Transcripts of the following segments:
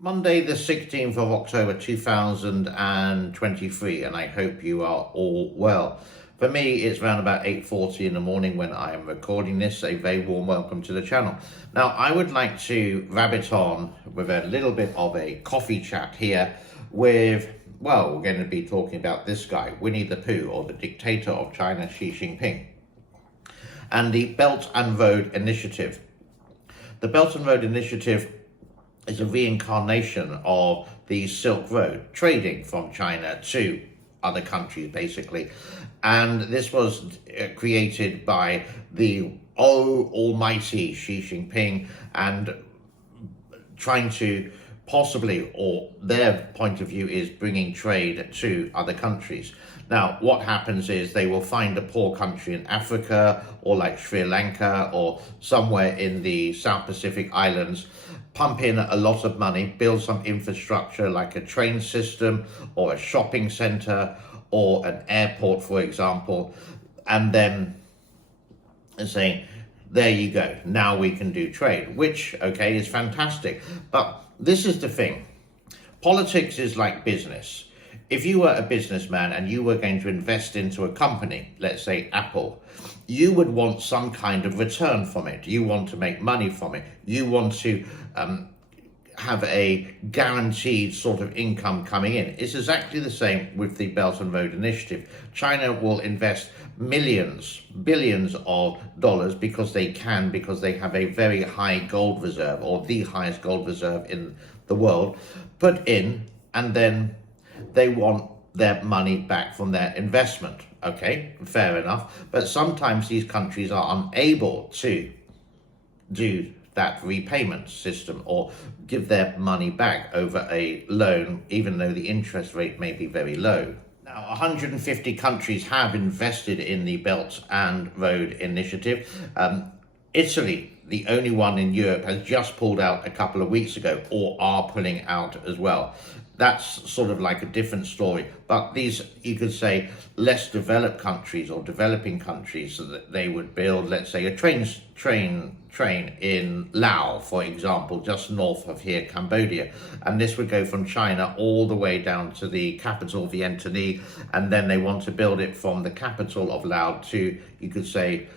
Monday, the 16th of October 2023, and I hope you are all well. For me, it's around about 8:40 in the morning when I am recording this. A very warm welcome to the channel. Now, I would like to rabbit on with a little bit of a coffee chat here with, well, we're going to be talking about this guy, Winnie the Pooh, or the dictator of China, Xi Jinping, and the Belt and Road Initiative. The Belt and Road Initiative is a reincarnation of the Silk Road, trading from China to other countries, basically. And this was created by the almighty Xi Jinping, and trying to possibly, or their point of view is bringing trade to other countries. Now, what happens is they will find a poor country in Africa, or like Sri Lanka, or somewhere in the South Pacific Islands, pump in a lot of money, build some infrastructure like a train system or a shopping center or an airport, for example, and then say, there you go, now we can do trade, which, okay, is fantastic. But this is the thing. Politics is like business. If you were a businessman and you were going to invest into a company, let's say Apple, you would want some kind of return from it. You want to make money from it. You want to have a guaranteed sort of income coming in. It's exactly the same with the Belt and Road Initiative. China will invest millions, billions of dollars because they can, because they have a very high gold reserve, or the highest gold reserve in the world, put in, and then they want their money back from their investment. Okay, fair enough. But sometimes these countries are unable to do that repayment system or give their money back over a loan, even though the interest rate may be very low. Now, 150 countries have invested in the Belt and Road Initiative. Italy, the only one in Europe, has just pulled out a couple of weeks ago, or are pulling out as well. That's sort of like a different story. But these, you could say, less developed countries or developing countries, so that they would build, let's say, a train in Laos, for example, just north of here, Cambodia. And this would go from China all the way down to the capital, Vientiane, and then they want to build it from the capital of Laos to, you could say,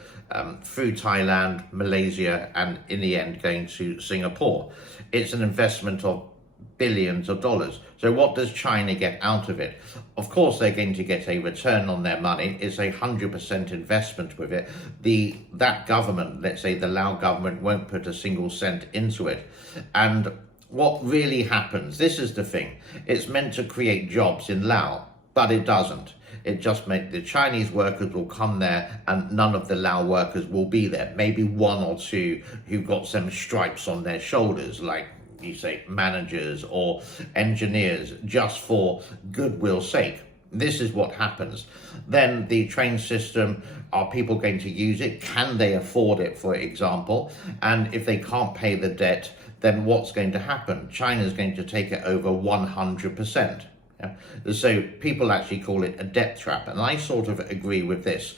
through Thailand, Malaysia, and in the end going to Singapore. It's an investment of billions of dollars. So what does China get out of it? Of course, they're going to get a return on their money. It's 100% investment with it. That government, let's say the Lao government, won't put a single cent into it. And what really happens, this is the thing, it's meant to create jobs in Lao, but it doesn't. It just makes the Chinese workers will come there and none of the Lao workers will be there. Maybe one or two who've got some stripes on their shoulders, like you say, managers or engineers, just for goodwill's sake. This is what happens. Then the train system, are people going to use it? Can they afford it, for example? And if they can't pay the debt, then what's going to happen? China's going to take it over 100%. Yeah? So people actually call it a debt trap. And I sort of agree with this.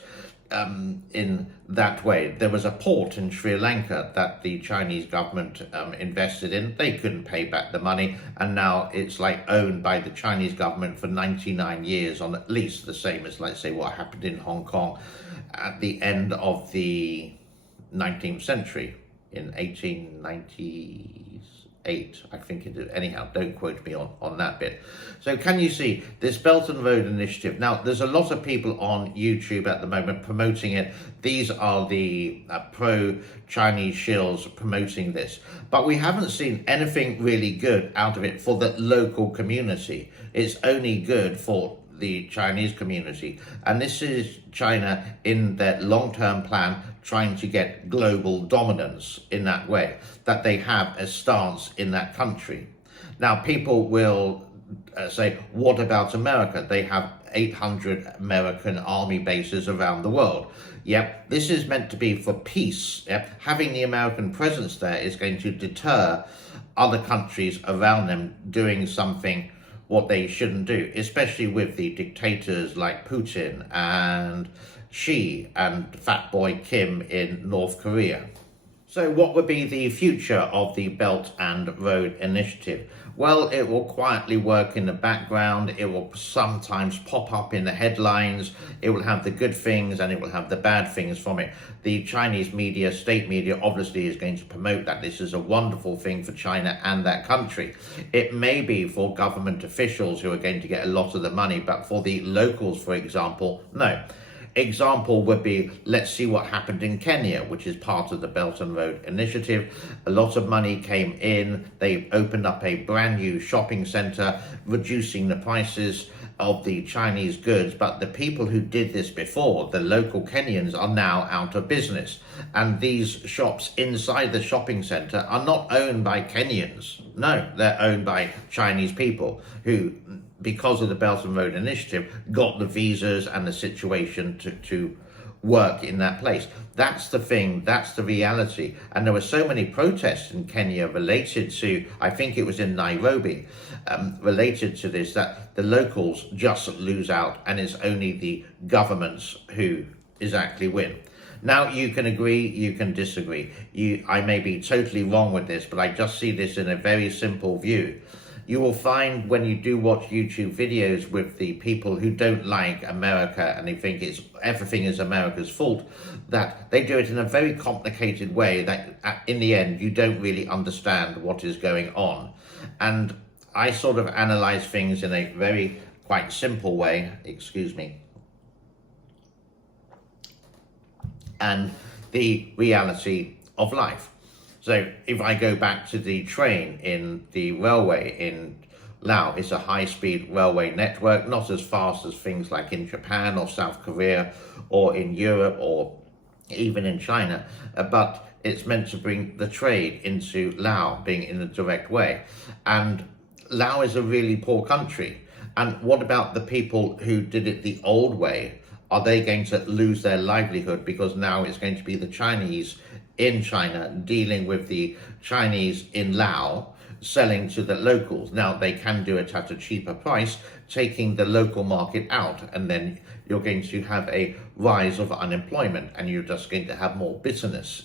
In that way, there was a port in Sri Lanka that the Chinese government invested in. They couldn't pay back the money, and now it's like owned by the Chinese government for 99 years, on at least the same as, let's say, what happened in Hong Kong at the end of the 19th century in 1898, I think it is. Anyhow, don't quote me on that bit. So can you see this Belt and Road Initiative? Now, there's a lot of people on YouTube at the moment promoting it. These are the pro-Chinese shills promoting this. But we haven't seen anything really good out of it for the local community. It's only good for the Chinese community. And this is China in their long-term plan, trying to get global dominance in that way, that they have a stance in that country. Now, people will say, what about America? They have 800 American army bases around the world. Yep, this is meant to be for peace. Yep. Having the American presence there is going to deter other countries around them doing something what they shouldn't do, especially with the dictators like Putin and Xi and Fat Boy Kim in North Korea. So what would be the future of the Belt and Road Initiative? Well, it will quietly work in the background. It will sometimes pop up in the headlines. It will have the good things and it will have the bad things from it. The Chinese media, state media, obviously is going to promote that. This is a wonderful thing for China and that country. It may be for government officials who are going to get a lot of the money, but for the locals, for example, no. Example would be, let's see what happened in Kenya, which is part of the Belt and Road Initiative. A lot of money came in. They opened up a brand new shopping center, reducing the prices of the Chinese goods. But the people who did this before, the local Kenyans, are now out of business. And these shops inside the shopping center are not owned by Kenyans. No, they're owned by Chinese people who, because of the Belt and Road Initiative, got the visas and the situation to work in that place. That's the thing, that's the reality. And there were so many protests in Kenya related to, I think it was in Nairobi, related to this, that the locals just lose out and it's only the governments who exactly win. Now, you can agree, you can disagree. I may be totally wrong with this, but I just see this in a very simple view. You will find when you do watch YouTube videos with the people who don't like America and they think everything is America's fault, that they do it in a very complicated way that in the end you don't really understand what is going on. And I sort of analyze things in a very quite simple way, excuse me, and the reality of life. So if I go back to the train in the railway in Laos, it's a high-speed railway network, not as fast as things like in Japan or South Korea or in Europe or even in China, but it's meant to bring the trade into Laos, being in a direct way. And Laos is a really poor country. And what about the people who did it the old way? Are they going to lose their livelihood because now it's going to be the Chinese in China dealing with the Chinese in Laos selling to the locals? Now, they can do it at a cheaper price, taking the local market out, and then you're going to have a rise of unemployment and you're just going to have more bitterness.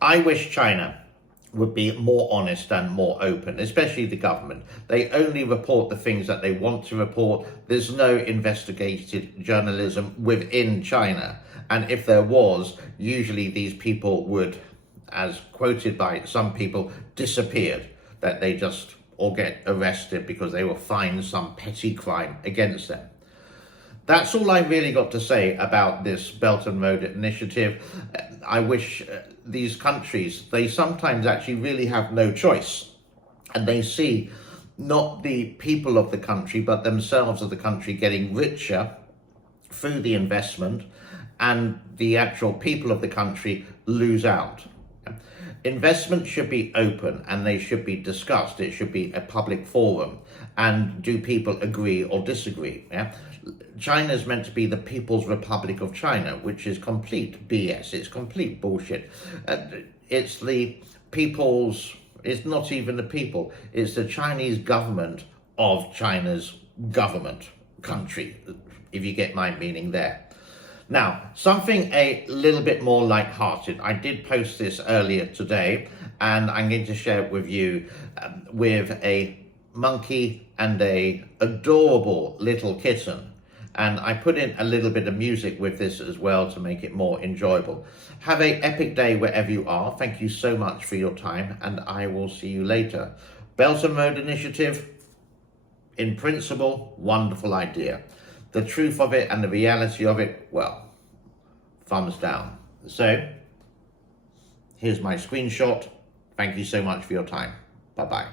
I wish China would be more honest and more open, especially the government. They only report the things that they want to report. There's no investigative journalism within China. And if there was, usually these people would, as quoted by some people, disappeared, that they just or get arrested because they will find some petty crime against them. That's all I really got to say about this Belt and Road Initiative. I wish these countries, they sometimes actually really have no choice. And they see not the people of the country, but themselves of the country getting richer through the investment, and the actual people of the country lose out. Investment should be open and they should be discussed. It should be a public forum. And do people agree or disagree? Yeah? China is meant to be the People's Republic of China, which is complete BS. It's complete bullshit. It's the people's, it's not even the people. It's the Chinese government of China's government country, if you get my meaning there. Now, something a little bit more light-hearted. I did post this earlier today, and I'm going to share it with you with a monkey and a adorable little kitten. And I put in a little bit of music with this as well to make it more enjoyable. Have an epic day wherever you are. Thank you so much for your time, and I will see you later. Belt and Road Initiative, in principle, wonderful idea. The truth of it and the reality of it, well, thumbs down. So, here's my screenshot. Thank you so much for your time. Bye-bye.